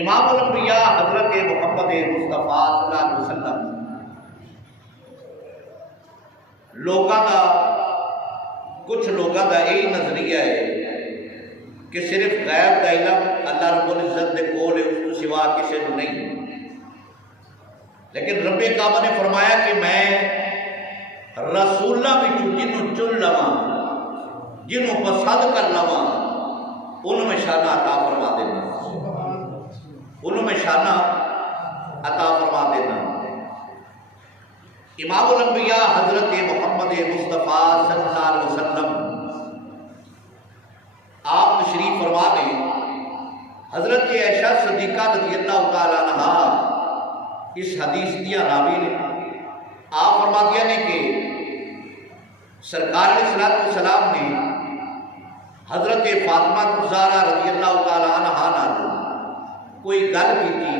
امام الانبیاء حضرت محمد مصطفیٰ صلی اللہ علیہ وسلم کچھ لوگوں کا یہی نظریہ ہے کہ صرف غیب کا علم اللہ رب العزت کے کول ہے، اس کو سوا کسی کو نہیں۔ لیکن رب کعبہ نے فرمایا کہ میں رسولوں میں جنوں چن لواں، جنوں پسند کر لواں، انہوں میں شانہ عطا فرما دینا، انہوں میں شانہ عطا فرما دینا۔ امام الانبیاء حضرت محمد مصطفیٰ صلی اللہ علیہ وسلم آپ تشریف فرما دیں۔ حضرت عائشہ صدیقہ رضی اللہ تعالیٰ عنہ اس حدیث دیا راوی نے، آپ فرما دیا نے کہ سرکار علیہ السلام نے حضرت فاطمہ زہرا رضی اللہ تعالیٰ عنہ نال کوئی گل کی تھی۔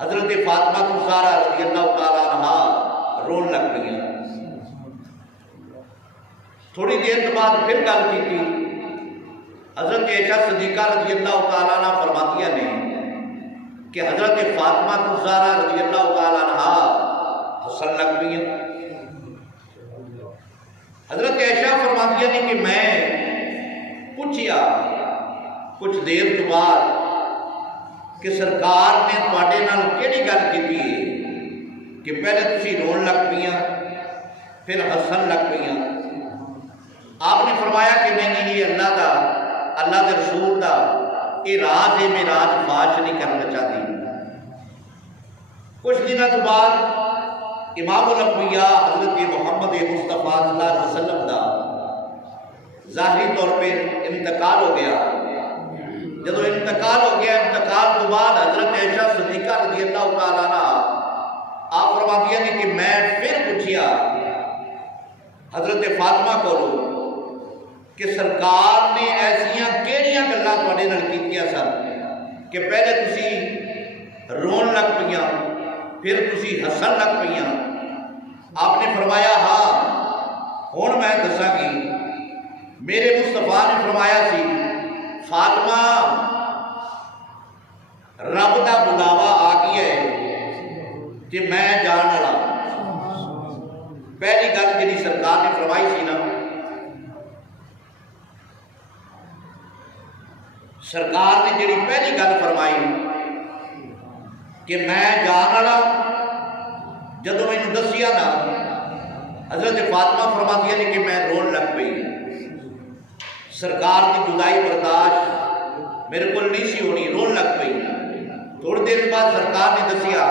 حضرت فاطمہ زہرا رضی اللہ تعالیٰ عنہ رون لگ گئی۔ تھوڑی دیر کے بعد پھر گل کی تھی۔ حضرت عائشہ صدیقہ رضی اللہ تعالیٰ عنہ فرماتیاں نے کہ حضرت فاطمہ زہرا رضی اللہ تعالیٰ عنہ ہنسن لگ گئی۔ حضرت عائشہ فرماتیاں نے کہ میں پوچھیا کچھ دیر کے بعد کہ سرکار نے تواڈے نال کیڑی گل کیتی ہے کہ پہلے تسی رون لگ پیاں پھر ہسن لگ پیاں؟ آپ نے فرمایا کہ نہیں، یہ اللہ دے رسول دا یہ راز ہے، میں راز فاش نہیں کرنا چاہتی۔ کچھ دنوں کے بعد امام الانبیاء حضرت محمد مصطفیٰ صلی اللہ علیہ وسلم دا ظاہری طور پہ انتقال ہو گیا۔ جب انتقال ہو گیا، انتقال تو بعد حضرت عائشہ صدیقہ رضی اللہ تعالیٰ عنہ آپ فرماتی ہیں کہ میں پھر پوچھیا حضرت فاطمہ کو کہ سرکار نے ایسیاں کیڑیاں گلاں تواڈے نال کیتیاں سن کہ پہلے تسی رون لگ پیاں پھر تسی ہسن لگ پیاں؟ آپ نے فرمایا ہاں ہن میں دساں گی۔ میرے مصطفیٰ نے فرمایا سی فاطمہ رب دا بلاوا آ گیا ہے کہ میں جان والا۔ پہلی گل جی سرکار نے فرمائی سی نا، سرکار نے جی پہلی گل فرمائی کہ میں جان والا، جدو میں دسیا نا حضرت فاطمہ فرماتی ہے کہ میں رون لگ پئی۔ سرکار کی جدائی برداشت میرے کو نہیں سی ہونی، رون لگ پئی۔ تھوڑی دیر بعد سرکار نے دسیا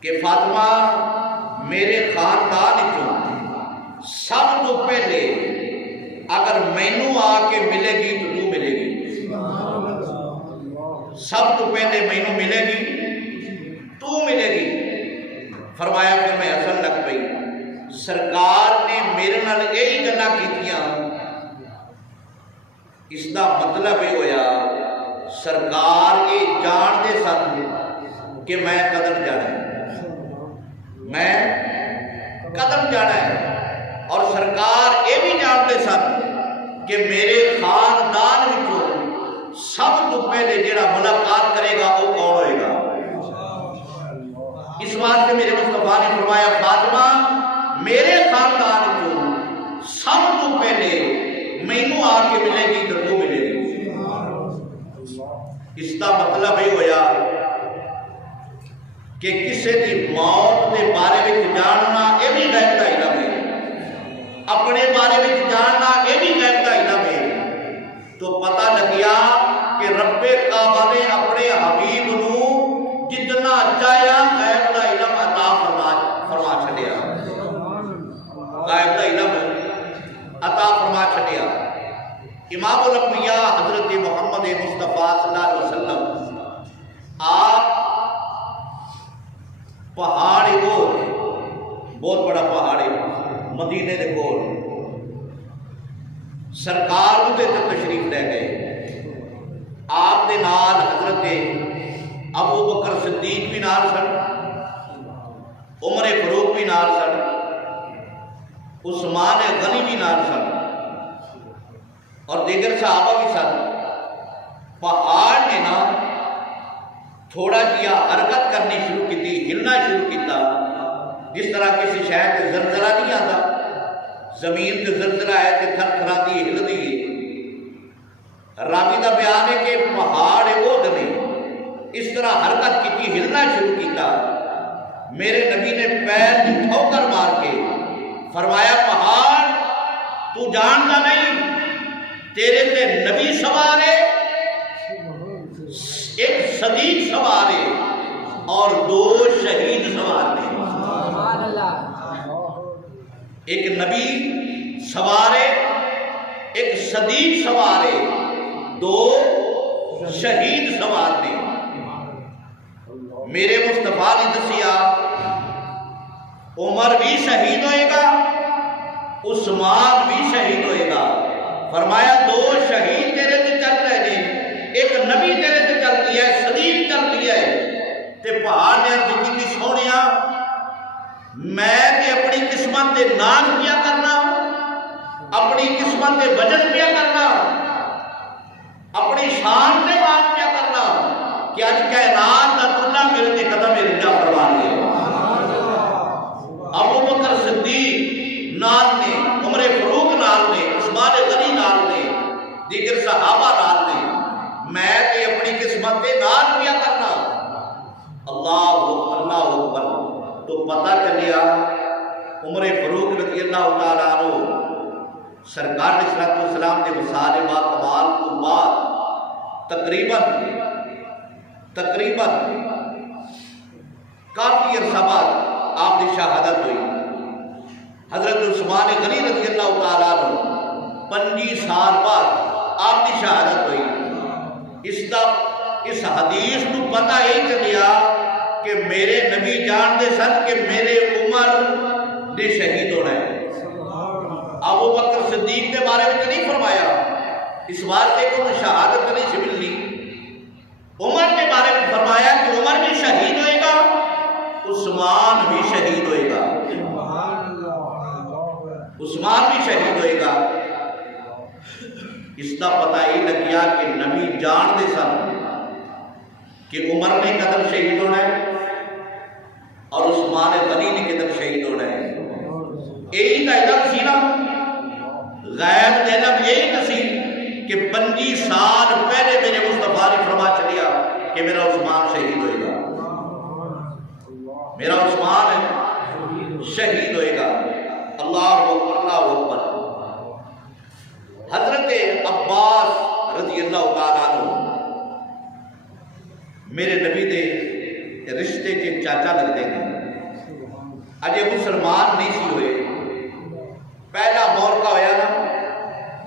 کہ فاطمہ میرے خاندان چوں سب تو پہلے اگر مینوں آ کے ملے گی تو تو ملے گی، سب تو پہلے مینوں ملے گی تو ملے گی۔ فرمایا پھر میں ہسن لگ پئی۔ سرکار نے میرے نال یہی گلاں کیتیاں، اس دا مطلب یہ ہویا سرکار یہ جانتے سن کہ میں قدم جانا ہے، میں قدم جانا ہے، اور سرکار یہ بھی جانتے سن کہ میرے خاندان وچوں سب تو پہلے جڑا ملاقات کرے گا وہ کون ہوئے گا۔ اس بات سے میرے مصطفیٰ نے فرمایا فاطمہ میرے خاندان کو سب تو پہلے مینوں آ کے ملے گی تو تو ملے گی۔ اس کا مطلب یہ ہویا کہ کسی کی موت کے بارے میں جاننا یہ بھی غیب کا علم ہے، اپنے بارے میں جاننا یہ بھی غیب کا علم ہے۔ تو پتہ لگیا کہ رب کعبہ نے اپنے حبیب نو جتنا چاہیا غیب کا علم عطا فرما چھڈیا، غیب کا علم عطا فرما چھڈیا۔ امام الانبیاء حضرت محمد مصطفیٰ صلی اللہ علیہ وسلم آپ پہاڑ وہ بہت بڑا پہاڑ ہے مدینے دے کول، سرکار اُتے تشریف لے گئے۔ آپ دے نال حضرت ابو بکر صدیق بھی نال سن، عمر فاروق بھی نال سن، عثمان غنی بھی نال سن، اور دیگر صحابہ بھی سن۔ پہاڑ نے نا تھوڑا جیا حرکت کرنی شروع کی، ہلنا شروع کیتا، جس طرح کسی شہر سے زلزلہ نہیں آتا، زمین تے زلزلہ ہے کہ تھر تھراتی ہل دی ہے، راوی دا بیان ہے کہ پہاڑ اود نے اس طرح حرکت کی، ہلنا شروع کیتا۔ میرے نبی نے پیر کی ٹھوکر مار کے فرمایا پہاڑ تو جانتا نہیں تیرے تے نبی سوار ہے، ایک صدیق سوار ہے اور دو شہید سوار ہیں۔ ایک نبی سوار ہے، ایک صدیق سوار ہے، دو شہید سوار نے۔ میرے مصطفیٰ نے دسیا عمر بھی شہید ہوئے گا، عثمان بھی شہید ہوئے گا۔ فرمایا دو شہید تیرے سے چل رہے ہیں، ایک نبی تیرے سے چل رہی ہے، صدیق چل رہی ہے۔ تے پہاڑ نے عرض کی سونیا میں تے اپنی قسمت دے نام کیا کرنا، اپنی قسمت دے وجن کیا کرنا، اپنی شان سے بات کیا کرنا کہ آج کائنات کا تلا میرے تے قدم رجا فرما لیا۔ ابو بکر صدیق نال نے، عمر فاروق نال نے، عثمان غنی نال نے، دیگر صحابہ نال نے، میں تے اپنی قسمت دے نام کیا کرنا۔ اللہ اکبر۔ تو پتہ چلیا عمر فاروق رضی اللہ تعالیٰ عنہ سرکار علیہ السلام کے وصال با کمال تو بعد تقریباً کافی عرصہ بعد آپ کی شہادت ہوئی۔ حضرت عثمان غنی رضی اللہ تعالیٰ عنہ 25 سال بعد آپ کی شہادت ہوئی۔ اس حدیث کو پتہ ہی چلیا کہ میرے نبی جان دے سن کہ میرے عمر نے شہید ہونا ہے۔ ابو بکر صدیق کے بارے میں نہیں فرمایا، اس واسطے کہ انہیں شہادت نہیں سی ملنی۔ عمر کے بارے میں فرمایا کہ عمر بھی شہید ہوئے گا، عثمان بھی شہید ہوئے گا، عثمان بھی شہید ہوئے گا۔ اس کا پتہ یہ لگ گیا کہ نبی جان دے سن کہ عمر نے قدر شہید ہونا ہے اور عثمان غنی نے قدر شہید ہونا ہے۔ یہی تو علم سی نا، غیب کا علم یہی تو سی کہ 25 سال پہلے میرے مصطفیٰ نے فرما چلیا کہ میرا عثمان شہید ہوئے گا، میرا عثمان شہید ہوئے گا۔ اللہ اکبر، اللہ اکبر۔ حضرت عباس رضی اللہ تعالیٰ عنہ میرے نبی دے رشتے کے چاچا لگتے ہیں، اجے مسلمان نہیں سی ہوئے۔ پہلا موقع ہویا نا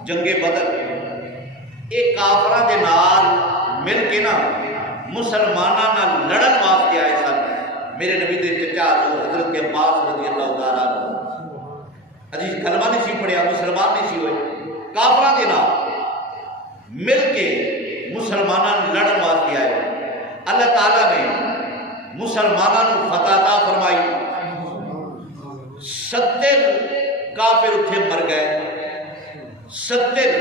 جنگ بدر، ایک کافراں دے نال مل کے نا مسلماناں نال لڑن واسطے آئے سن۔ میرے نبی دے چچا حضرت عباس رضی اللہ تعالیٰ عنہ عزیز کلمہ نہیں سی پڑھیا، مسلمان نہیں سی ہوئے، کافراں دے نال مل کے مسلماناں لڑن واسطے آئے۔ اللہ تعالیٰ نے مسلمانوں کو فتح عطا فرمائی، 70 کافر اتھے مر گئے، 70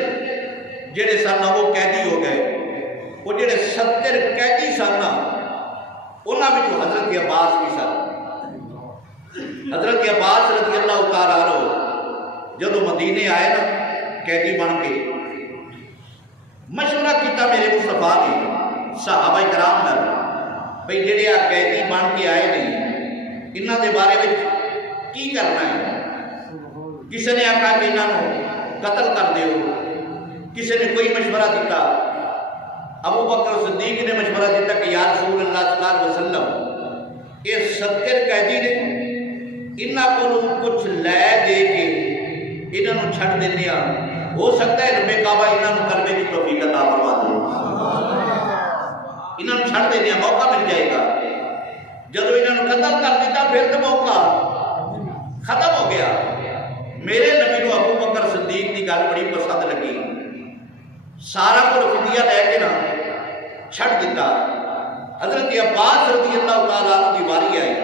جڑے سن وہ قیدی ہو گئے۔ وہ جڑے 70 قیدی سن انہاں وچوں حضرت عباس بھی سن۔ حضرت عباس رضی اللہ تعالیٰ عنہ جدو مدینے آئے نا قیدی بن کے، مشورہ کیتا میرے مصطفیٰ نے صحابہ کرام نال بھئی جڑے آ قیدی بن کے آئے نہیں انہاں دے بارے میں کی کرنا ہے۔ کسی نے آکھا کہ انہاں قتل کر دیو، کسی نے کوئی مشورہ دیتا۔ ابو بکر صدیق نے مشورہ دیتا کہ یا رسول اللہ صلی اللہ علیہ وسلم یہ 70 قیدی نے، انہاں کو کچھ لے دے کے انہاں نوں چھڈ دینے آ، ہو سکتا ہے رب کعبہ انہاں نوں کلمے دی توفیق عطا فرما دے، انہاں نوں چھڈ دینے موقع مل جائے گا۔ جدو انہاں نوں قتل کر دیتا پھر تو موقع ختم ہو گیا۔ میرے نبی کو ابو بکر صدیق کی گل بڑی پسند لگی، سارا کو فدیہ لے کے نا چھڈ دیتا۔ حضرت عباس رضی اللہ تعالیٰ عنہ کی باری آئی،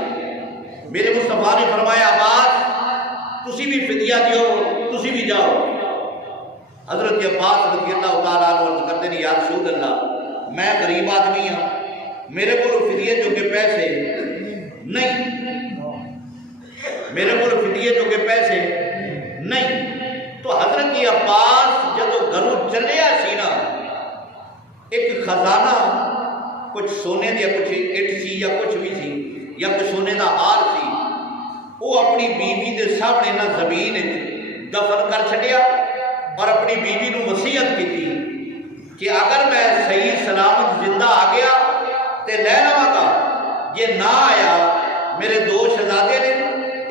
میرے مصطفیٰ نے فرمایا عباس تسی بھی فدیہ دیو، تسی بھی جاؤ۔ حضرت عباس رضی اللہ تعالیٰ عنہ عرض کرتے ہیں یا رسول اللہ میں غریب آدمی ہوں، میرے کو فدیے جو کہ پیسے نہیں، میرے کو فدیے جو کہ پیسے نہیں۔ تو حضرت عباس جدو گھروں چلیا سی نا، ایک خزانہ کچھ سونے دیا کچھ اٹ سی یا کچھ بھی سی یا کچھ سونے دا ہار سی، وہ اپنی بیوی دے سامنے نہ زمین دفن کر چھڈیا اور اپنی بیوی نو وصیت کی کہ اگر میں صحیح سلامت زندہ آ گیا تے لے لواں گا، یہ نہ آیا میرے دو شہزادے نے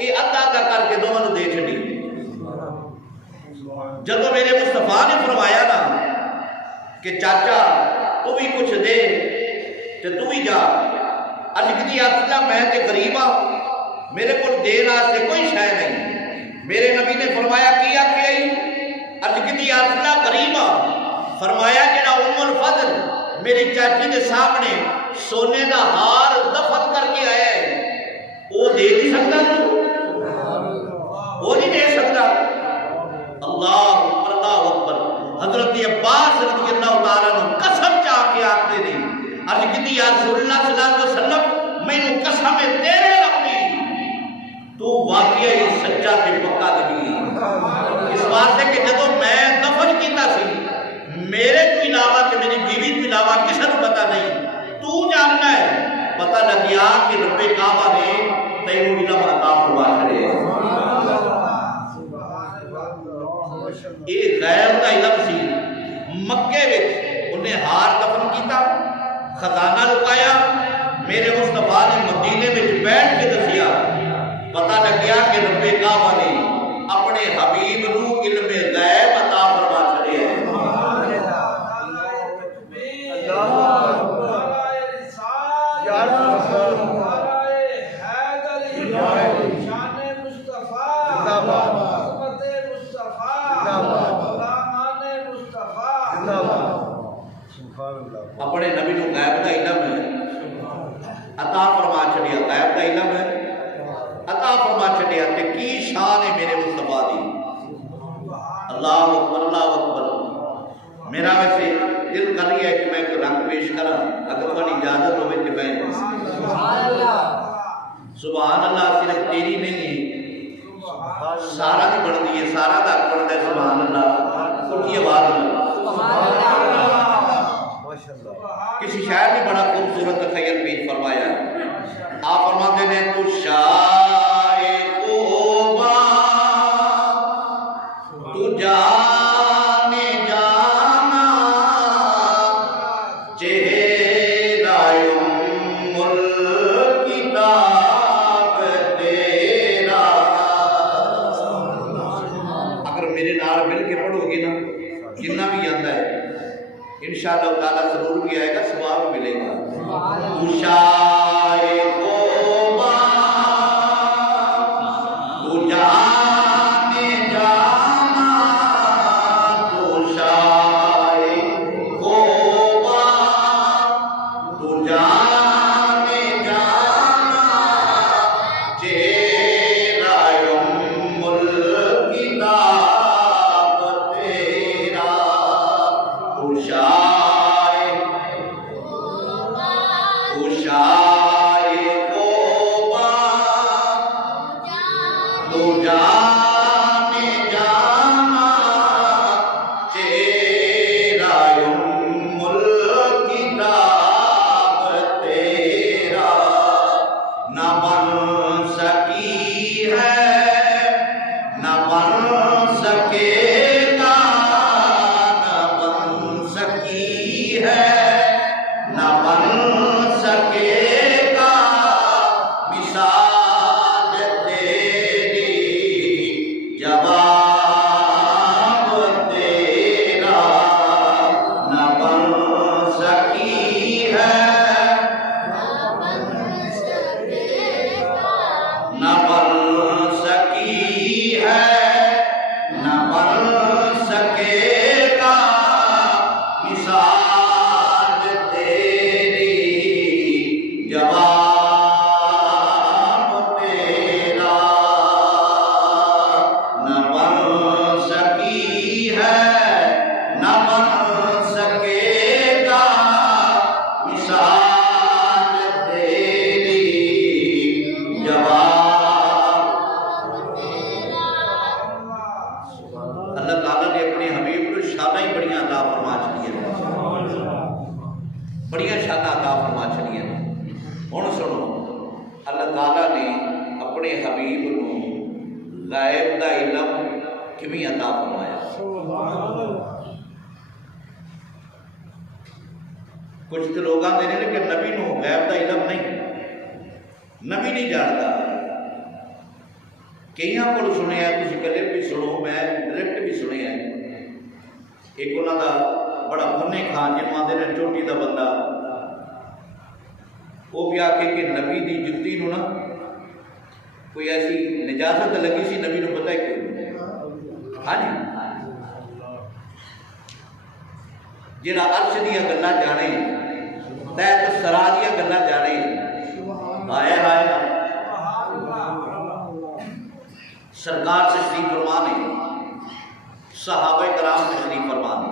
یہ ادھا ادھا کر کے دونوں دے چھڈی۔ جب میرے مصطفیٰ نے فرمایا نا کہ چاچا تو بھی کچھ دے تے تو بھی جا، اجکدی اصلا میں تے غریب ہاں، میرے کو دین واسطے کوئی شے نہیں۔ میرے نبی نے فرمایا کیا کہ اجکدی اصلا غریب ہاں، فرمایا جڑا الفضل میری چاچی کے سامنے سونے دا ہار دفن کر کے آیا ہے، وہ دے نہیں سکتا، وہ نہیں دے سکتا۔ اللہ اکبر۔ حضرت عباس رضی اللہ تعالیٰ عنہ قسم چاہ کے آختے نے اجکدی یا رسول اللہ صلی اللہ علیہ وسلم میں نے قسم تیرے ربی تو واقعی سچا تے پکا لگی، اس واسطے کہ جدو میں دفن کیتا سی میرے تو علاوہ کہ میری بیوی تو علاوہ کسی کو پتہ نہیں، تو جاننا ہے۔ پتہ لگ گیا کہ رب کعبہ نے تینوں علم عطا فرما چھڑے۔ یہ غیب کا علم سی۔ مکے وچ انہیں ہار دفن کیتا، خزانہ لکایا، میرے مصطفیٰ نے مدینے وچ بیٹھ کے دسیا، پتہ لگ گیا کہ رب کعبہ نے اپنے حبیب نو علم غیب عطا فرما چھڑے ہیں۔ اپنے نبی نو غیب دا علم عطا فرما چھڑیا، غیب دا علم عطا فرما چھڑیا، تے کی شان ہے میرے مصطفیٰ دی۔ اللہ اکبر، اللہ اکبر۔ میرا ویسے دل کر رہی ہے کہ میں ایک رنگ پیش کرا، اگر کوئی اجازت ہوئے کہ میں سبحان اللہ صرف تیری نہیں سارا دی بڑھ دی ہے، سارا دا بڑھ دے سبحان اللہ، اٹھی آواز اللہ۔ کسی شاعر نے بڑا خوبصورت تخیل پیش فرمایا، آپ فرماتے ہیں تو شائے توبہ تو جانے جانا چہرہ ام الکتاب تیرا۔ اگر میرے نال مل کے پڑھو گے نا جنہ بھی آتا ہے انشاءاللہ تعالیٰ ضرور بھی آئے گا، ثواب ملے گا۔ شائے توبہ تو جانے جانا، تو شائے توبہ تو جانے جانا چہرہ ام الکتاب تیرا۔ تو شائے جاندیاں نے۔ ہن سنو، اللہ تعالیٰ نے اپنے حبیب نو غائب دا علم کیویں عطا فرمایا؟ کچھ تو لوگ آتے ہیں کہ نبی نو غیب دا علم نہیں، نبی نہیں جانتا۔ کئی کو سنیا، تھی کلپ بھی سنو، میں ڈائریکٹ بھی سنیا۔ ایک انہوں کا بڑا فنے خان جنہوں آتے ہیں چوٹی دا بندہ، وہ بھی آکے کہ نبی دی جتی نو نا کوئی ایسی نجازت لگی سی، نبی نو پتہ ہے کوئی؟ ہاں جی، جہاں عرش دیا گلا جانے، تحت سرا دیا گلا جانے، آئے آئے سرکار تشریف فرما نے، صحابہ کرام تشریف فرما نے،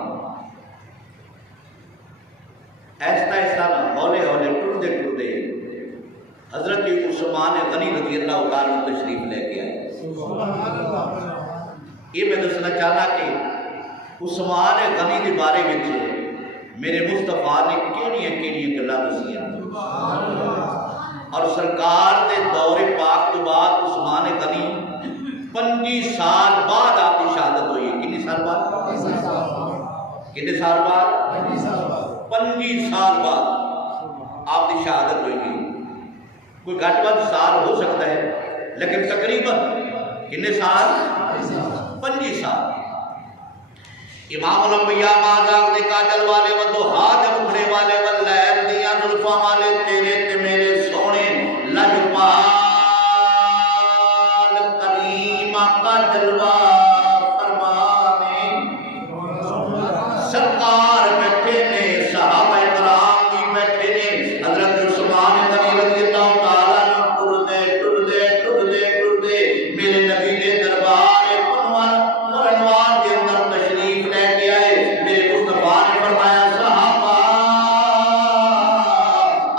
ایستا ایستا نہ ہولے ہولے ٹردے ٹردے حضرت عثمان غنی رضی اللہ تعالیٰ تشریف لے کے آئے۔ یہ میں دسنا چاہنا کہ عثمان غنی کے بارے میں میرے مصطفیٰ نے کیڑیاں گلاں دسیاں، اور سرکار دے دور پاک کے بعد عثمان غنی 25 سال بعد آپ کی شہادت ہوئی۔ کتنے سال بعد؟ کتنے سال بعد؟ 25 سال بعد آپ کی شہادت ہوئی۔ کوئی گھٹ بد سال ہو سکتا ہے، لیکن تقریباً کتنے سال؟ 25 سال۔ امام الانبیاء مازاغ دے کاجل والے ودوہا جب اکھڑے والے واللیل دیا زلفاں والے تیرے تے میرے سونے لجپال کریمہ کا جلوہ فرمانے، سرکار بیٹھے نے، صحابہ کرام بھی بیٹھے نے، حضرت عثمان غنی رضی اللہ تعالیٰ نے ٹردے ٹردے ٹردے ٹردے میرے نبی کے دربار انوار کے اندر تشریف لے کے آئے۔ میرے مصطفیٰ نے فرمایا صحابہ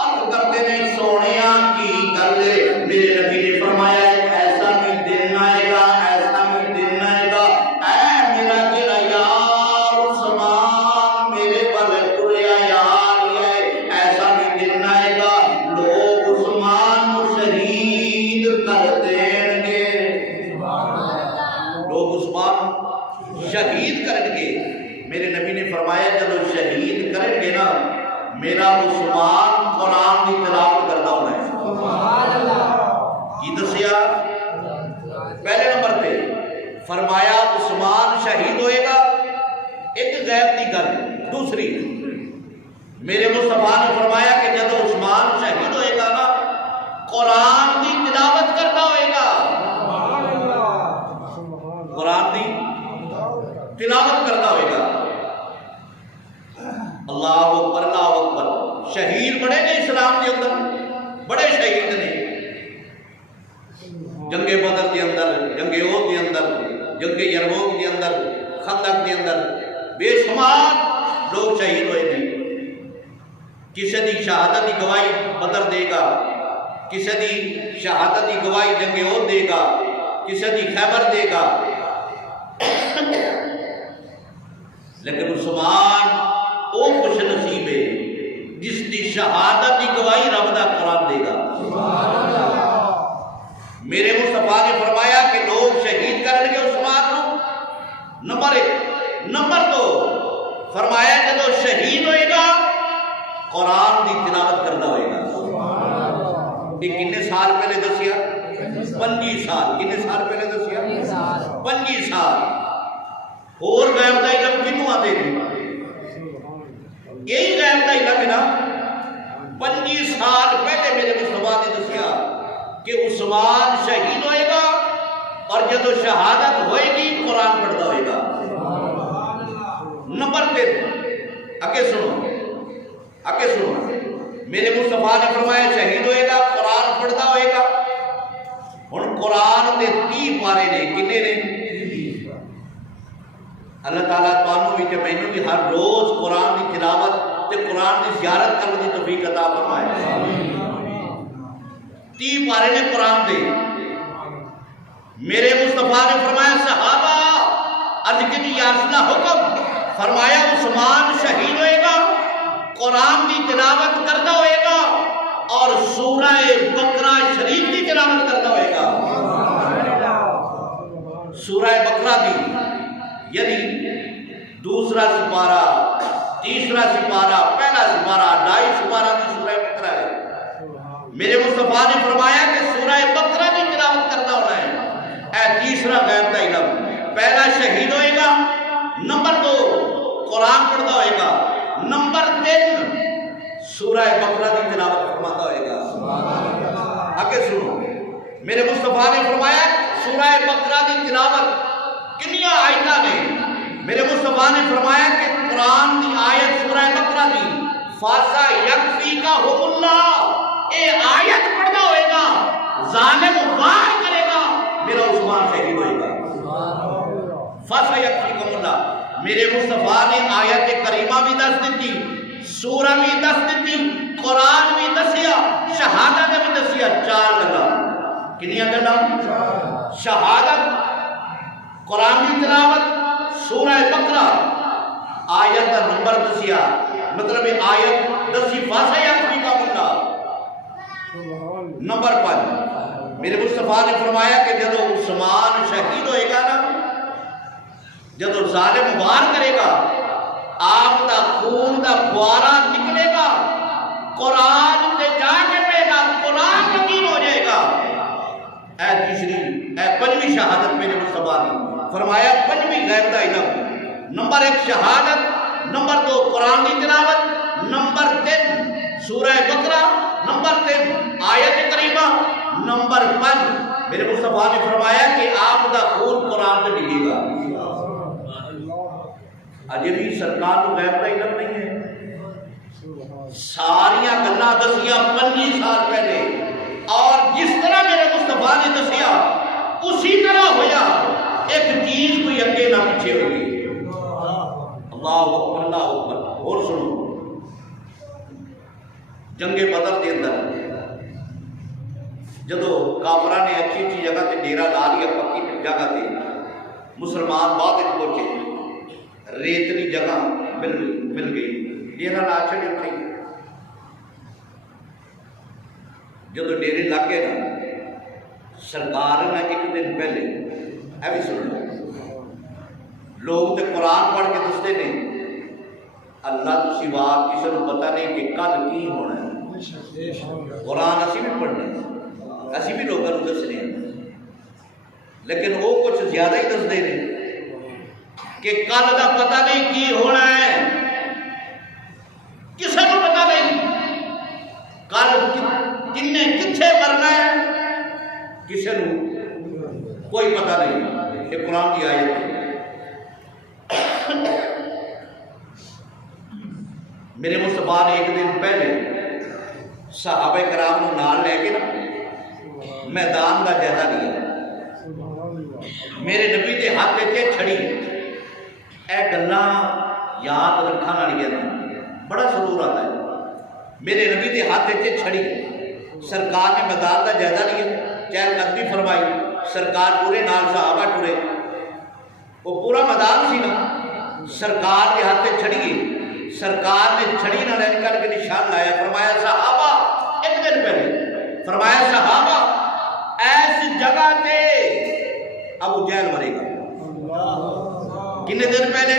عرض کرتے نہیں سونیا کی گل ہے۔ میرے نبی نے فرمایا ایسا بھی دن آئے گا، ایسا بھی دن آئے گا، اے میرا جڑا یار عثمان میرے والے ٹریا یار ہے، ایسا بھی دن آئے گا لوگ عثمان کو شہید کر دیں گے، لوگ عثمان شہید کریں گے۔ میرے نبی نے فرمایا جب شہید کریں گے نا، میرا عثمان قرآن کی تلاوت کرتا ہونا ہے۔ کی دسیا؟ پہلے نمبر پہ فرمایا عثمان شہید ہوئے گا، ایک غیب کی گل۔ دوسری میرے مصطفیٰ نے فرمایا کہ جب عثمان شہید ہوئے گا نا، قرآن کی تلاوت کرتا ہوئے گا، قرآن کی تلاوت کرتا ہوئے گا۔ اللہ اکبر، اللہ اکبر۔ شہید بڑے نے اسلام کے اندر، بڑے شہید نے، جنگ بدر کے اندر، جنگ احد کے اندر، جنگ یرموک کے اندر، خندق کے اندر بے شمار لوگ شہید ہوئے ہیں۔ کسی دی شہادت کی گواہی بدر دے گا، کسی دی شہادت کی گواہی جنگ احد دے گا، کسی دی خیبر دے گا، لیکن عثمان وہ خوش نصیب ہے جس دی شہادت کی گواہی رب دا قرآن دے گا۔ میرے مصطفیٰ نے فرمایا کہ لوگ شہید کریں گے عثمان کو۔ نمبر 1۔ نمبر 2 فرمایا کہ جو شہید ہوئے گا قرآن دی تلاوت کرتا ہوئے گا۔ یہ کتنے سال پہلے دسیا؟ 25 سال۔ کتنے سال پہلے دسیا؟ 25 سال۔ اور غیب دا علم کنوں آتے ہیں؟ یہی غیب دا علم ہے نا۔ 25 سال پہلے میرے مصطفیٰ نے دسیا کہ عثمان شہید ہوئے گا، اور جب شہادت ہوئے گی قرآن پڑھتا ہوئے گا۔ نمبر 3 آگے سنو، آگے سنو، میرے مصطفیٰ نے فرمایا شہید ہوئے گا، قرآن پڑھتا ہوئے گا۔ ہن قرآن دے 30 پارے نے، کتنے نے؟ اللہ تعالیٰ تانوں بھی تے مینوں بھی ہر روز قرآن کی تلاوت تے قرآن کی زیارت کرنے کی توفیق عطا فرمائے۔ 30 پارے نے قرآن دے۔ میرے مصطفیٰ نے فرمایا صحابہ عرض کی یا رسول اللہ حکم، فرمایا عثمان شہید ہوئے گا، قرآن کی تلاوت کرتا ہوئے گا، سورہ بقرہ شریف کی تلاوت کرنا ہوئے گا. سورہ بقرہ دی یعنی دوسرا سپارہ، تیسرا سپارہ، پہلا سپارہ، 2.5 سپارہ کی سورہ بقرہ ہے. میرے مصطفیٰ نے فرمایا کہ سورہ بقرہ کی تلاوت کرنا ہونا ہے. اے تیسرا غیب کا علم، پہلا شہید ہوئے گا، نمبر 2 قرآن پڑھتا ہوئے گا، نمبر 3 سورہ بقرہ کی تلاوت فرماتا ہوئے گا. آگے سنو، میرے مصطفیٰ نے فرمایا سورہ بقرہ کی تلاوت کنیا آیتاں نے. میرے مصطفیٰ نے فرمایا کہ قرآن کی آیت سورہ بقرہ کی فاسا یکفیکہم اللہ، اے آیت پڑھنا ہوئے گا، ظالم وار کرے گا، میرا عثمان شہید ہوئے گا. فاسا یکفیکہم اللہ. میرے مصطفیٰ نے آیت کریمہ بھی دس دیتی، سورہ بھی دس دیتی، قرآن بھی دسیا، شہادت بھی دسیا. 4 گلا. کنیاں گلا؟ شہادت، قرآن کی تلاوت، سورہ بقرہ، آیت کا نمبر دسیا، مطلب آیت دسی فاسا یکفیکہم اللہ. نمبر 5 میرے مصطفیٰ نے فرمایا کہ جب عثمان شہید ہوئے گا نا، جب ظالم وار کرے گا، آپ دا خون دا فوارہ نکلے گا، قرآن تے جا کے پڑے گا، قرآن یقین ہو جائے گا. اے تیسری، اے 5ویں شہادت میرے مصطفیٰ نے فرمایا 5ویں غیب کا علم. نمبر 1 شہادت، نمبر 2 قرآن کی تلاوت، نمبر 3 سورہ بقرہ، نمبر 3 آیت کریمہ، نمبر 5 میرے مصطفیٰ نے فرمایا کہ آپ دا خون قرآن سے ڈگے گا. اجے بھی سرکار کو غیب کا علم نہیں ہے. ساریاں گلاں دسیاں 25 سال پہلے، اور جس طرح میرے مصطفیٰ نے دسیا اسی طرح ہویا. ایک چیز کوئی اگے نہ پیچھے ہوئی. اللہ اکبر، اللہ اکبر. اور سنو، جنگ بدر کے اندر جدو کافرہ نے اچھی اچھی جگہ تے ڈیرا لا لیا، پکی جگہ تے مسلمان بعد پہنچے، ریتلی جگہ مل گئی، ڈیرا لا چھڑے اٹھے. جدو ڈیرے لگ گئے نا، سرکار نے ایک دن پہلے اے بھی سن لو، لوگ تے قرآن پڑھ کے دستے نے اللہ تو سوا کسی کو پتہ نہیں کہ کل کی ہونا ہے. قرآن اسی بھی پڑھنے، اسی بھی لوگوں کو دسنے ہیں، لیکن وہ کچھ زیادہ ہی دستے ہیں کہ کل کا پتہ نہیں کی ہونا ہے. کسی کو پتہ نہیں کل کنے کتھے مرنا ہے، کسی کو کوئی پتہ نہیں. یہ قرآن کی آیت ہے. میرے مصطفیٰ نے ایک دن پہلے صحابہ کرام کو نال لے کے میدان کا جائزہ لیا. میرے نبی کے ہاتھ تے چھڑی. اے گلاں یاد رکھن والی ہیں، بڑا سرور آتا ہے. میرے نبی کے ہاتھ تے چھڑی، سرکار نے میدان کا جائزہ لیا، چہل قدمی فرمائی، سرکار پورے نال صحابہ ٹرے. وہ پورا میدان سی نا، سرکار کے ہاتھ تے چھڑی گئی. سرکار نے چھڑی نہ لین کر کے نشان لایا، فرمایا صحابہ، ایک دن پہلے فرمایا صحابہ ایسی جگہ تے ابو جہل مرے گا. کتنے دن پہلے؟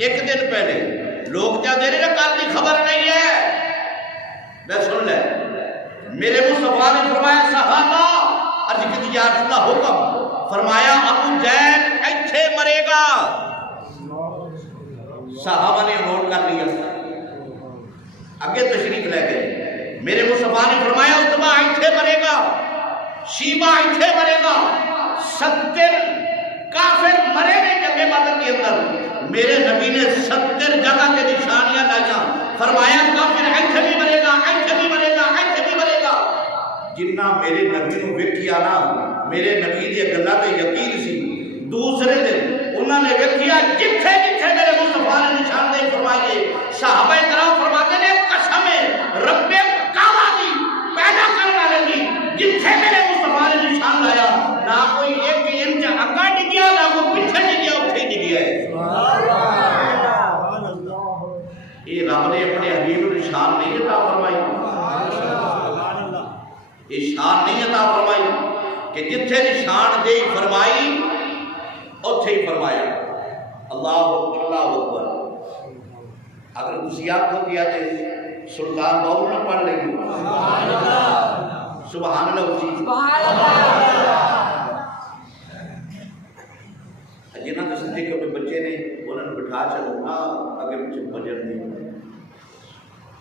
ایک دن پہلے. لوگ کیا دے رہے ہیں کل کی خبر نہیں ہے. میں سن لے، میرے مصطفیٰ نے فرمایا صحابہ، عرض کی یا رسول اللہ حکم، فرمایا ابو جہل ایتھے مرے گا. صحابہ نے نوٹ کر لیا، آگے تشریف لے گئے. میرے مصطفیٰ نے فرمایا اتبا ایتھے مرے گا، شیبہ ایتھے مرے گا. 70 کافر مرے گئے جنگ بدر کے اندر. میرے نبی نے 70 جگہ کے نشانیاں لائیاں، فرمایا کافر ایتھے بھی مرے گا، ایتھے بھی مرے گا، ایتھے بھی مرے گا. جنہ میرے نبی کو ویکھیا نا، میرے نبی دی گلاں تے یقین سی. دوسرے دن انہوں نے ویکھیا جتھے جتھے میرے مصطفیٰ نے نشان دے فرمائے. صحابہ کرام فرماتے ہیں قسم رب کعبہ دی پیدا کرنے والے دی، جتھے میرے مصطفیٰ نے نشان لایا نہ کوئی ایک انچ اگا ڈگیا نہ کوئی پیچھے ڈگیا، اتھے ڈگیا ہے. یہ رب نے اپنے حبیب نشان نہیں عطا فرمائی. یہ شان نہیں عطا فرمائی کہ جتھے نشان دے فرمائی اتھے ہی فرمایا اللہ اکبر اللہ اکبر۔ اگر تسی آکھو کہ آج سلطان باؤ نہ پڑھ لیں گے سبحان اللہ اچھی جنہاں کے صدیق کے بچے نے انہوں نے بٹھا چلو نا اگر پیچھے بجر نہیں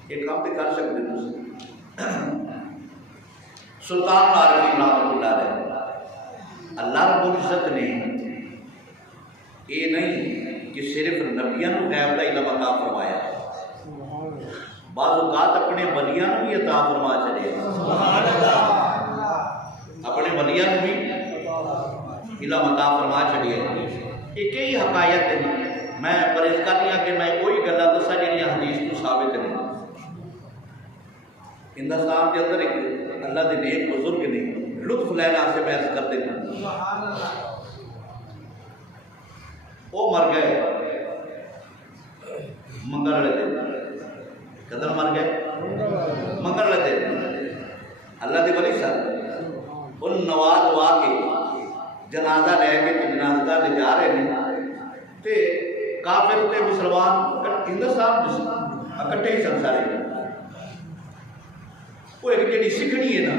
یہ کام تے کر سکتے تسی۔ سلطان عارفین رحمۃ اللہ علیہ اللہ رب العزت نے یہ نہیں کہ صرف نبیوں کو غیب کا علم عطا فرمایا، بعض اوقات اپنے ولیاں کو بھی عطا فرما چلے، اپنے ولیاں کو بھی علم عطا فرما چلے۔ یہ کئی حقائق ہیں، میں پرہیز کر لیا کہ میں کوئی گلا دسا جہاں حدیث کو ثابت نہیں۔ ہندوستان کے اندر ایک اللہ کے نیک بزرگ نے لطف لینا سے میں عرض کر دیتا، وہ مر گئے منگل والے دن، کدھر مر گئے منگل والے دن، اللہ کے ولی صاحب ان نواز دعا کے جنازہ لے کے جنازہ لے جا رہے ہیں تے کافر تے مسلمان ہندوستان اکٹھے ہی سن سارے، وہ ایک جڑی سکھنی ہے نا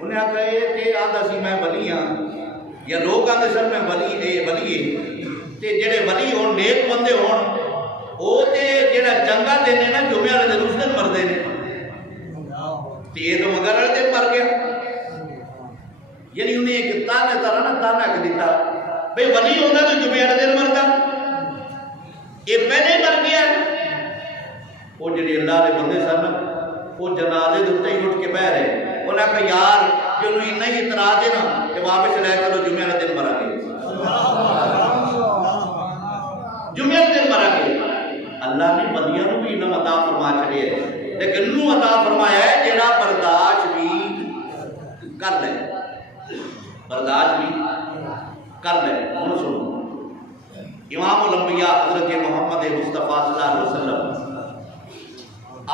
انہیں آخر یہ کہ آدھا سی میں ولی ہاں یا لوگ آدھے سر میں ولی ہے تے جڑے ولی ہون نیک بندے ہون وہ تے جڑا جنگا دینے نا جمعے والے دن اس دن مردے نے تے یہ تو مگر والے دن مر گیا، یعنی انہیں ایک تانا طرح نا تانا کہ دیتا بھئی ولی ہونا تو جمعے والے دن مردا، یہ پہلے مر گیا۔ وہ جڑے اللہ دے بندے سن وہ جنازے دے ہی اٹھ کے بہ رہے، انہیں کہا یار جنہوں انہیں ہی اعتراض ہے نا کہ واپس لے چلو جمعے والے دن مرا گئے، جمعے والے دن مرا گئے۔ اللہ نے ولیاں کو بھی علم عطا فرما چلے ہے، لیکن انہوں عطا فرمایا ہے جڑا برداشت بھی کر لے، برداشت بھی کر لے۔ ہن سنو امام الانبیاء حضرت محمد مصطفیٰ صلی اللہ علیہ وسلم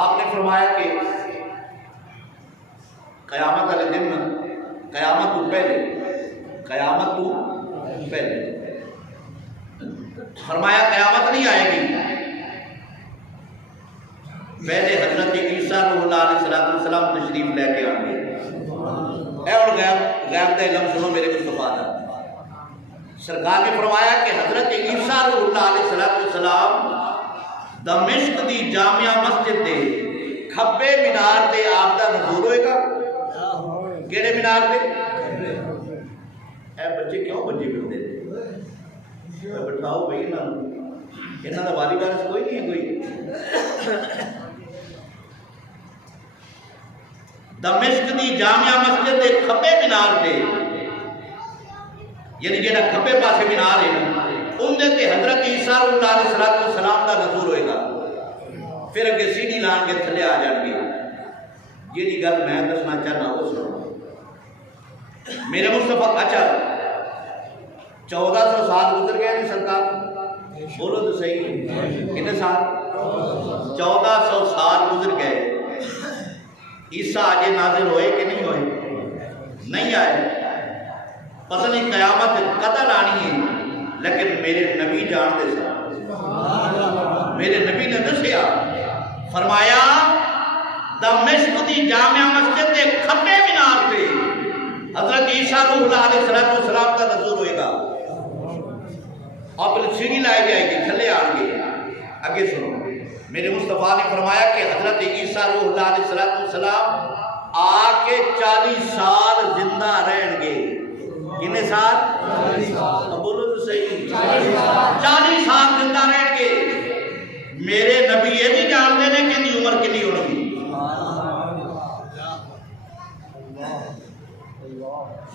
آپ نے فرمایا کہ قیامت والے دن قیامت تو پہلے فرمایا قیامت نہیں آئے گی، پہلے حضرت عیسیٰ روح اللہ علیہ السلام تشریف لے کے آئیں گے۔ اے اور غیب دے علم سنو میرے مصطفیٰ دا، سرکار نے فرمایا کہ حضرت عیسیٰ روح اللہ علیہ السلام دمشق دی جامعہ مسجد دے کھبے مینار تے آپ دا نزول ہوئے گا۔ کیڑے مینار تے؟ اے بچے کیوں بچے پھرتے تھے؟ بٹھاؤ بھائی انہاں دا والی وارث کوئی نہیں ہے کوئی۔ دمشق دی جامعہ مسجد دے کھبے مینار تے، یعنی جڑا کھبے پاسے مینار ہے اندر تے حضرت عیسیٰ اللہ علیہ السلام دا نزول ہوئے گا، پھر اگے سیڑھی لان کے تھلے آ جان گے۔ یہ گل میں دسنا چاہنا وہ سنو میرے مصطفیٰ۔ اچھا 1400 سال گزر گئے ہیں سرکار، بولو تو صحیح کتنے سال؟ 1400 سال گزر گئے، عیسیٰ آج نازل ہوئے کہ نہیں ہوئے؟ نہیں آئے۔ پتہ نہیں قیامت قتل آنی ہے، لیکن میرے نبی جانتے سے، میرے نبی نے دسیا فرمایا دمشق دی جامعہ مسجد کے کھبے مینار پہ حضرت عیسیٰ روح اللہ علیہ السلام کا نزول ہوئے گا، اور پھر سیڑھی لائے جائے گی، تھلے آن گے۔ آگے سنو میرے مصطفیٰ نے فرمایا کہ حضرت عیسیٰ روح اللہ علیہ السلام آ کے 40 سال زندہ رہیں گے۔ کتنے سال؟ 40 سال۔ بولو تو صحیح 40 سال زندہ رہیں گے۔ میرے نبی یہ بھی جانتے ہیں کہ دی عمر کتنی ہوگی۔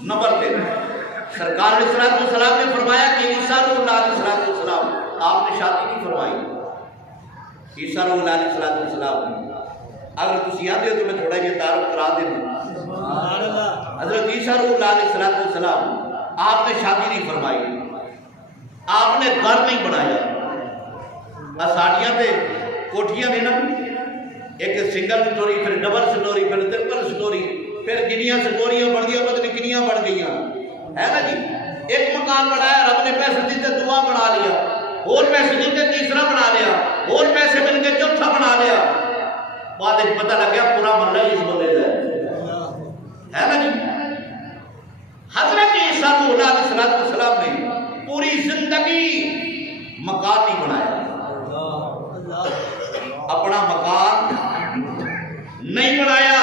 نمبر 3 سرکار علیہ السلام نے فرمایا کہ عیسیٰ روح اللہ علیہ السلام آپ نے شادی نہیں فرمائی، عیسیٰ روح اللہ علیہ السلام نے۔ اگر تسی آتے ہو تو میں تھوڑا یہ تعارف کرا دینا۔ حضرت عیسیٰ روح اللہ علیہ السلام آپ نے شادی نہیں فرمائی، آپ نے گھر نہیں بنایا۔ ساڑیاں تے کوٹھیاں نے نا، ایک سنگل سٹوری، پھر ڈبل سٹوری، پھر ٹرپل سٹوری، پھر جنیاں سٹوریاں بڑھ گیا پتہ نہیں کنیاں بڑھ گئی ہے نا جی. ایک مکان بنایا رب نے پیسے دیتے دعا بنا لیا, اور پیسے دیتے تیسرا بنا لیا, اور پیسے مل کے چوتھا بنا لیا. بعد میں پتہ لگ گیا پورا محلہ اس بندے کا ہے نا جی. حضرت عیسیٰ علیہ السلام نے پوری زندگی مکان نہیں بنایا, اپنا مکان نہیں بنایا.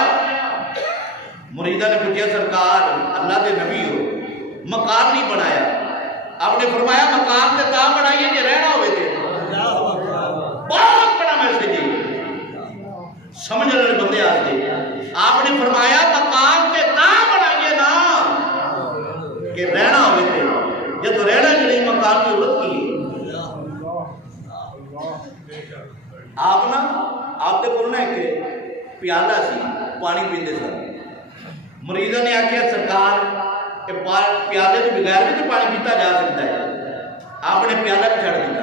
مریدہ نے پوچھا سرکار اللہ دے نبی ہو مکان نہیں بنایا, آپ نے فرمایا مکان تے تا بنائیے جے رہنا ہوئے تھے. بہت بڑا میسج ہے سمجھ رہے بندے آتے. آپ نے فرمایا مکان تے تا بنائیے نا کہ رہنا ہوئے تھے, جب رہنا ہی نہیں مکان کی ضرورت کی. آپ نا آپ نے بولنا ہے کہ پیالہ سی پانی پیندے سر. مریدہ نے آکھیا سرکار کہ پیالے تو بغیر بھی تو پانی پیتا جا سکتا ہے. آپ نے پیالہ بھی چھڑ دیتا.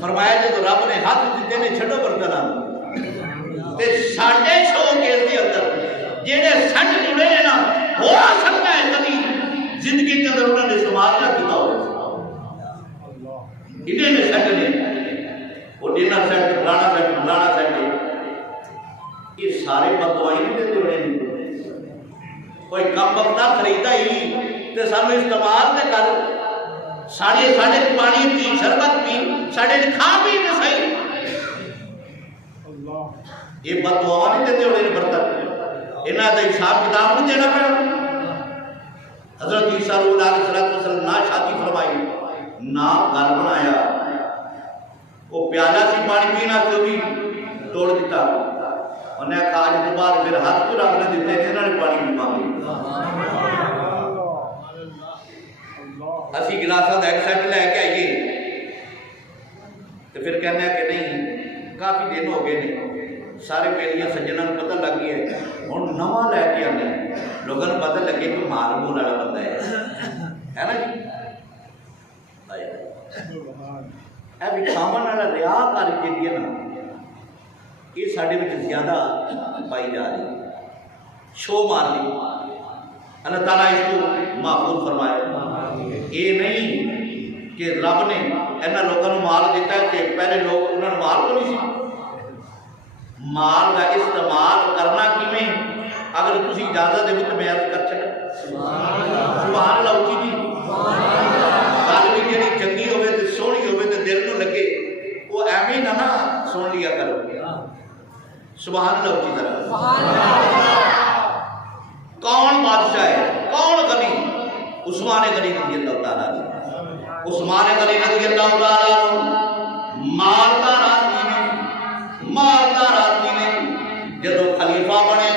فرمایا جب رب نے ہاتھ دیتے نے چھڑو برتنا تے ساڑھے چھو کیس کے اندر جیڑے سٹ جڑے ہیں نا ہو سکتا ہے کبھی زندگی کے اندر انہوں نے استعمال نہ کیتا ہو. انہیں نے سٹ نے وہ ڈنر سیٹ فلانا سیٹ فلانا سیٹ یہ سارے بددعائیں نہیں دیتے ہوئے. کوئی کم وقت خریدا ہی تے سانو استعمال تے کر ساڑھے پانی پی شربت پی ساڑھے کھا پی تے صحیح. یہ بددعا نہیں دیتے ہوئے برتن انہاں دا حساب کتاب نہیں دینا پڑا. حضرت عیسیٰ علیہ السلام نہ شادی فرمائی نہ گھر بنایا, وہ پیالہ سی پانی پینا تو بھی توڑ دیتا. انہیں کہا آج تو بعد پھر ہاتھ کو رکھنے دیتے ہیں انہوں نے پانی بھی مانگی. اسی گلاسہ دا ایک سیٹ لے کے آئیے تو پھر کہنے ہیں کہ نہیں کافی دن ہو گئے نہیں سارے پہلیاں سجنہ کو پتہ لگ گیا ہے اور نواں لے کے آنے لوگوں نے پتہ لگے کہ مال مول والا بندہ ہے نا جی. اے بھی کامن والا ریا کر کے نا یہ ساڑھے میں زیادہ پائی جا رہی ہے. شو مار لی اللہ تعالیٰ اس کو محفوظ فرمائے. یہ نہیں کہ رب نے اینا لوگوں نے مال دیتا ہے کہ پہلے لوگ انہوں نے مال کو نہیں سی. مال کا استعمال کرنا کی میں اگر تسی اجازت دے تو میں عرض کر چکا سبحان اللہ اچھی جی. گل بھی جڑی چنگی ہوئے تے سونی ہوئے تے دل نو لگے وہ ایویں نہ سن لیا کرو. سبحان اللہ اچھی طرح. کون بادشاہ ہے کون غنی؟ عثمان غنی رضی اللہ تعالیٰ عنہ. عثمان غنی رضی اللہ تعالیٰ عنہ مالدار آدمی نے جدو خلیفہ بنے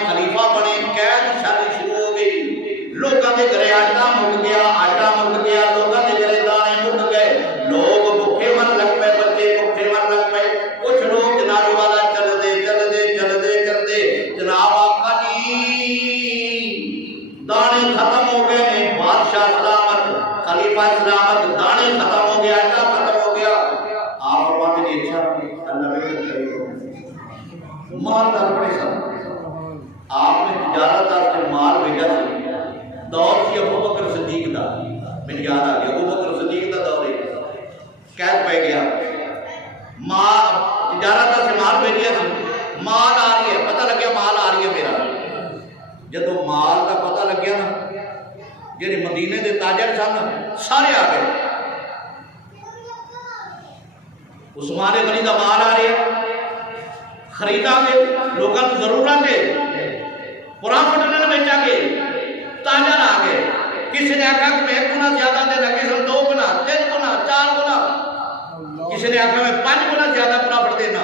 قید شادی شروع ہو گئی. لوگوں کے گھرے آٹا مک گیا لوگوں کے گھرے دانے مک گئے. لوگ بھوکے مر لگ پے بچے بھوکے مر لگ پے. کچھ لوگ جناب والا چل دے جناب آقا جی دانے ختم ہو گئے ہیں. بادشاہ سلامت خلیفہ سلامت دانے ختم ہو گیا آٹا ختم ہو گیا. آپ فرماتے ہیں اچھا اللہ بہتر مالدار بڑے سب آپ نے تجارت سے مال بھیجا سی. دور سی ابو بکر صدیق دا میری یاد آ گیا. ابو بکر صدیق دا دور ہے قید پہ گیا. تجارت سے مال بھیجیا سی. مال آ رہی ہے پتہ لگیا مال آ رہی ہے میرا. جدو مال کا پتہ لگیا نا جڑے مدینے دے تاجر سن سارے آ گئے. عثمان غنی دا مال آ رہا ہے خریدا گے لوگوں کو ضرورت ہے پرافٹ انہوں نے بیچا گے. تاجر آ گئے. کسی نے آکھا کہ میں 1 گنا زیادہ دینا کسی نے 2 گنا 3 گنا 4 گنا کسی نے آکھا میں 5 گنا زیادہ پرافٹ دینا.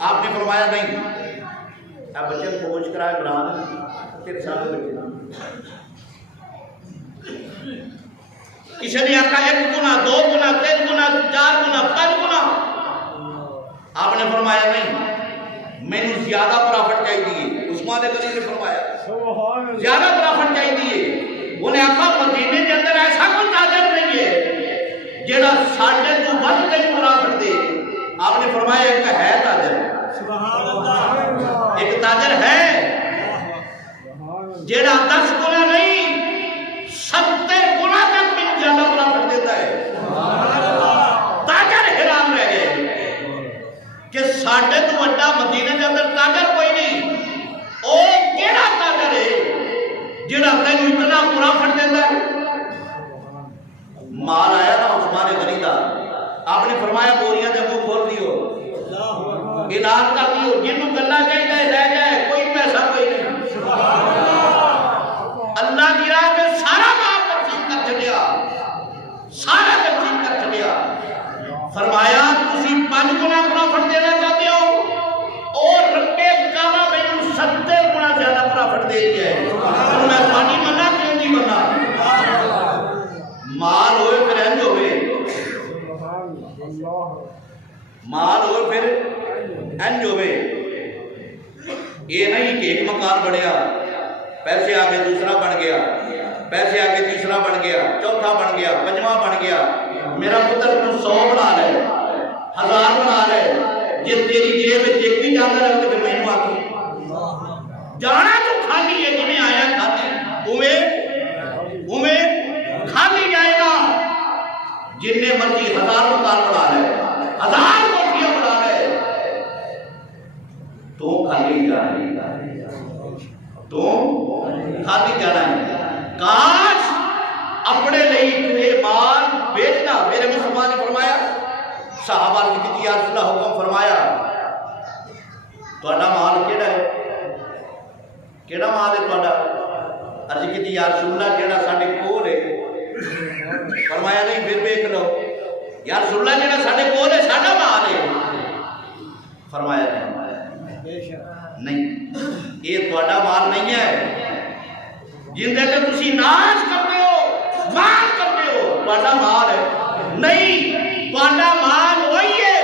آپ نے فرمایا نہیں اب بچے کو پوچھ کرائے بران تیرے ساتھ بچے. کسی نے آکھا 1 گنا 2 گنا 3 گنا 4 گنا 5 گنا. آپ نے فرمایا نہیں میں نے زیادہ پرافٹ چاہیے. عثمان غنی نے فرمایا زیادہ پرافٹ چاہیے. انہیں آکھا مدینے کے اندر ایسا کوئی تاجر نہیں ہے جڑا ساڑھے تو بڑھ کے پرافٹ دے. آپ نے فرمایا ایک ہے تاجر. ایک تاجر ہے جیڑا 10 گنا نہیں 70 گنا تک میں زیادہ پرافٹ دیتا ہے۔ تاجر حیران رہ گئے کہ ساڈے تو بڑا مدینے کے اندر تاجر کوئی نہیں، او کیڑا تاجر ہے جیڑا تینوں اتنا پرافٹ دیتا ہے؟ مال آیا نا عثمان غنی دا، آپ نے فرمایا بوریاں دے منہ کھول دیو، اعلان کر دیو، جنوں گلا چاہیے لے جائے، کوئی پیسہ کوئی نہیں۔ اللہ کی راہ میں سارا مال تقسیم کر چھڈیا، سارا تقسیم کر چھڈیا۔ فرمایا تسی 5 گنا پرافٹ دینا چاہتے ہو اور رب کعبہ میں 70 گنا زیادہ پرافٹ دے گیا ہے، تو میں پانی منا کیوں نہیں بنا؟ مال ہوئے پھر انج ہوئے، مال ہوئے پھر انج ہوئے۔ یہ نہیں کہ ایک مکان بڑھیا، پیسے آگے دوسرا بن گیا، پیسے آگے تیسرا بن گیا، چوتھا بن گیا، 5واں بن گیا، میرا پتر تو 100 بنا لے، 1000 بنا لے، جس تیری جیب میں ایک بھی جانا رہے تو میں آتی جانا تو خالی ہے، جنہیں آیا کھاتی اویں خالی جائے گا۔ جن نے مرضی 1000 مکان بنا لے، 1000 کوٹھیاں بنا لے، تو خالی جانا ہے، تو خالی جانا ہے۔ کاش اپنے لئی تجھے مال بیچنا، میرے مصطفیٰ نے فرمایا، صحابہ نے کہا یا رسول اللہ حکم فرمایا تہاڈا مال کیڑا ہے؟ کیڑا مال ہے تہاڈا؟ عرض کی یا رسول اللہ جیڑا ساڈے کول ہے۔ فرمایا نہیں پھر دیکھ لو، یا رسول اللہ جیڑا ساڈے کول ہے ساڈا مال ہے۔ فرمایا نہیں، یہ تہاڈا مال نہیں ہے، جن دے تے تسی ناز کرتے ہو، مال کرتے ہو، تہاڈا مال ہے نہیں۔ تہاڈا مال وہی ہے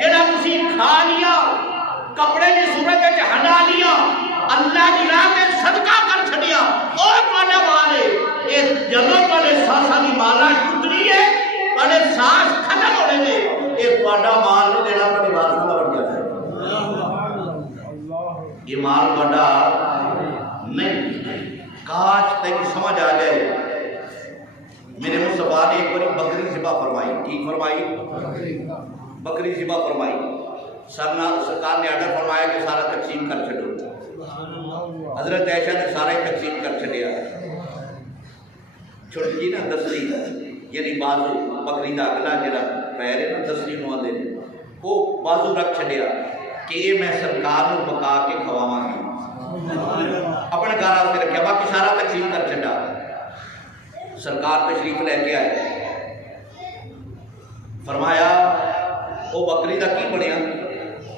جڑا تسی کھا لیا، کپڑے دی صورت وچ ہٹا لیا، اللہ دی راہ میں صدقہ کر چھڈیا، او تہاڈا مال ہے۔ یہ جدوں تہاڈے سانساں دی مالا ٹوٹنی ہے، تہاڈے سانس ختم ہونے نے، یہ تہاڈا مال نہیں دینا، تہاڈے وارثاں دا بن جاتا ہے۔ یہ مال تہاڈا نہیں۔ کاش تینوں سمجھ آ جائے۔ میرے مصطفیٰ نے ایک بڑی بکری ذبح فرمائی، ٹھیک فرمائی، بکری ذبح فرمائی، سرکار نے آرڈر فرمایا کہ سارا تقسیم کر چھڈو۔ حضرت عائشہ نے سارا ہی تقسیم کر چھڈیا، چھوٹی جی نا دستی، یعنی بازو بکری دا اگلا جڑا پیر ہے نا دستی نو آندے نے، وہ بازو رکھ چھڈیا کہ یہ میں سرکار نو پکا کے کھواواں گی، اپنے گھر واسطے رکھیا، باقی سارا تقسیم کر چھڈا۔ سرکار تشریف لے کے آئے، فرمایا وہ بکری دا کی بنیا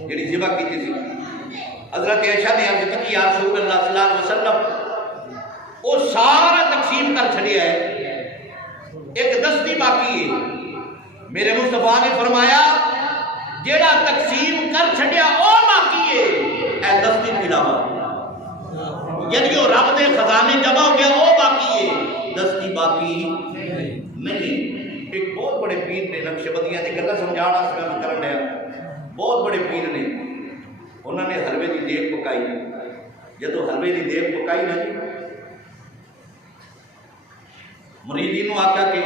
جڑی ذبح کیتی سی؟ حضرت عائشہ نے عرض کی یا رسول اللہ صلی اللہ علیہ وسلم وہ سارا تقسیم کر چھڑیا ہے، ایک دستی باقی ہے۔ میرے مصطفیٰ نے فرمایا جیڑا تقسیم کر چھڑیا او باقی ہے، اے دستی کے علاوہ، یعنی وہ رب دے خزانے جمع ہو گیا وہ باقی ہے، دستی باقی نہیں۔ ایک بہت بڑے پیر نے نقش بدیاں دی گلاں سمجھانا سمجھ کرن دیا، بہت بڑے پیر نے، انہوں نے حلوے دی دیگ پکائی، جدو حلوے دی دیگ پکائی نا جی، مریدین نو آکھیا کہ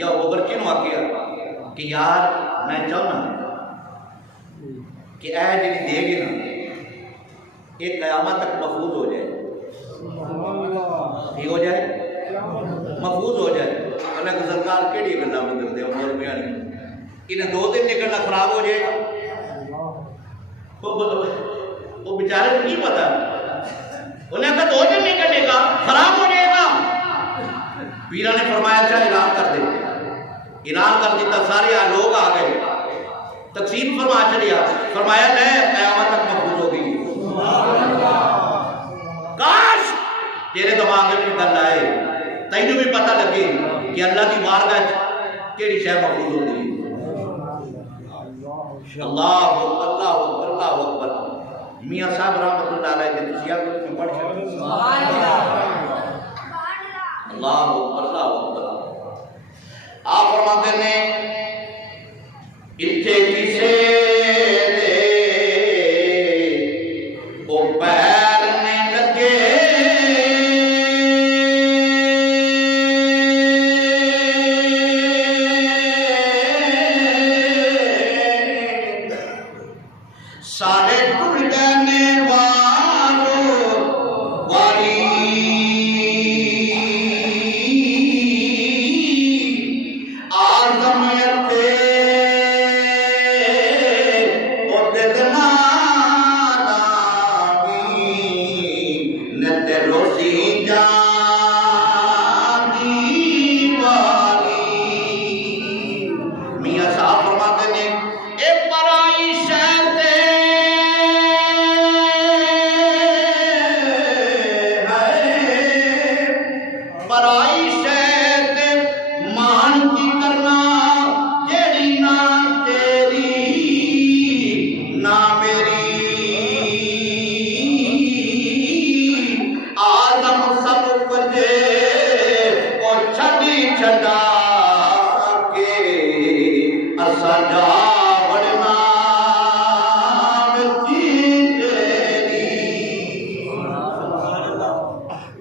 یا وہ برچی نو آکھیا کہ یار میں چاہنا کہ اے جی دیگ ہے نا یہ قیامت تک محفوظ ہو جائے، یہ ہو جائے محفوظ ہو جائے۔ اللہ کے سرکار کیڑی گلاں بدلتے ہو مولویاں نہیں، انہیں 2 دن نکلنا خراب ہو جائے گا، وہ بیچارے کو نہیں پتا، انہیں کہا 2 دن نکلنے گا خراب ہو جائے گا۔ پیرا نے فرمایا اچھا اعلان کر دے، اعلان کر دیتا، سارے لوگ آ گئے، تقسیم فرما چلیا، فرمایا لے قیامت تک محفوظ ہو گئی۔ کاش تیرے دماغ میں گل آئے، تینوں بھی پتہ لگے کہ اللہ کی بارگاہ کیڑی شے محفوظ ہوتی ہے۔ اللہ اکبر اللہ اکبر اللہ اکبر۔ میاں صاحب رحمۃ اللہ علیہ نے تسیہ میں پڑھ سکتے اللہ اکبر اللہ اکبر۔ آپ فرماتے ہیں اتھے کسے دے او پیر نے لگے سارے ٹر گئے وارو واری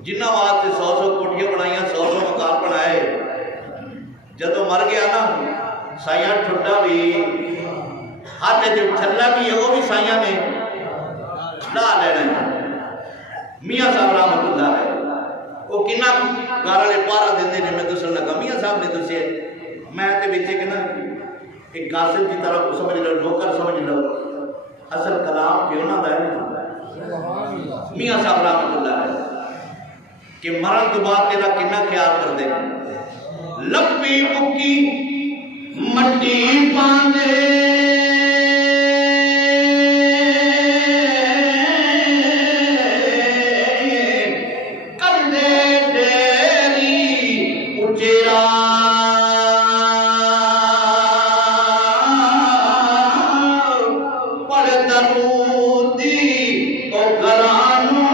جنہ واسطے 100 کوٹھیاں بنائیاں 100 مکان بنائے جدو مر گیا نا سائیاں ٹھڈا بھی ہاتھ جو چھلا بھی ہے وہ بھی سائیاں نے لا لینا ہے میاں صاحب رحمت اللہ ہے وہ کنا گارا لے پارا دیندے نے میں دسن لگا میاں صاحب نے دسے میں تے بچے کہ نا ایک قاصد کی طرح سمجھ لو نوکر سمجھ لو اصل کلام کیوں نہ ہے میاں صاحب رحمت اللہ ہے کہ مرن تو بعد تیرا کنا خیال کر دے لپی مکی مٹی پاندے کر دے ڈیری اچیرا پڑ درودی او گرانو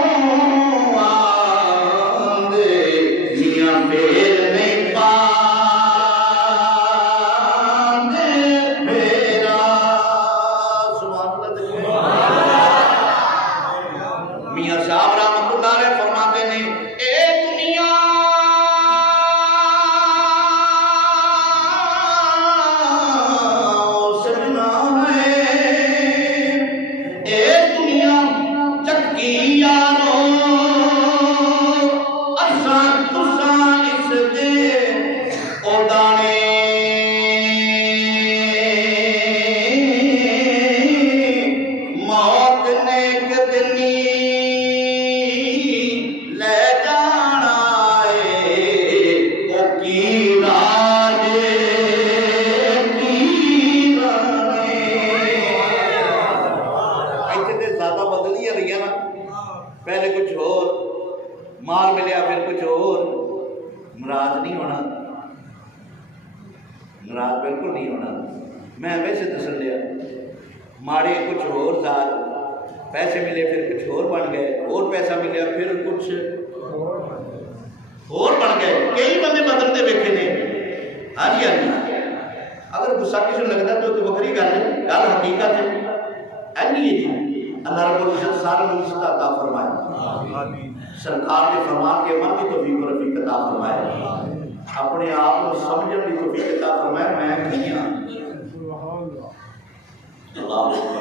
پہلے کچھ اور مال ملیا پھر کچھ اور ناراض نہیں ہونا ناراض بالکل نہیں ہونا میں ویسے دسن لیا ماڑے کچھ اور ذات پیسے ملے پھر کچھ اور بن گئے اور پیسہ ملیا پھر کچھ اور بن گئے کئی بندے بدلتے ویکھے نے ہاں جی اگر غصہ کسی لگتا تو وکری گل ہے گل حقیقت ہے جی اللہ رب العزت سارے نصیحت عطا فرمائے سرکار نے فرمان کے من کی توفیق و رفیق عطا فرمائے اپنے آپ کو سمجھنے کی توفیق عطا فرمائے میں کہیں اللہ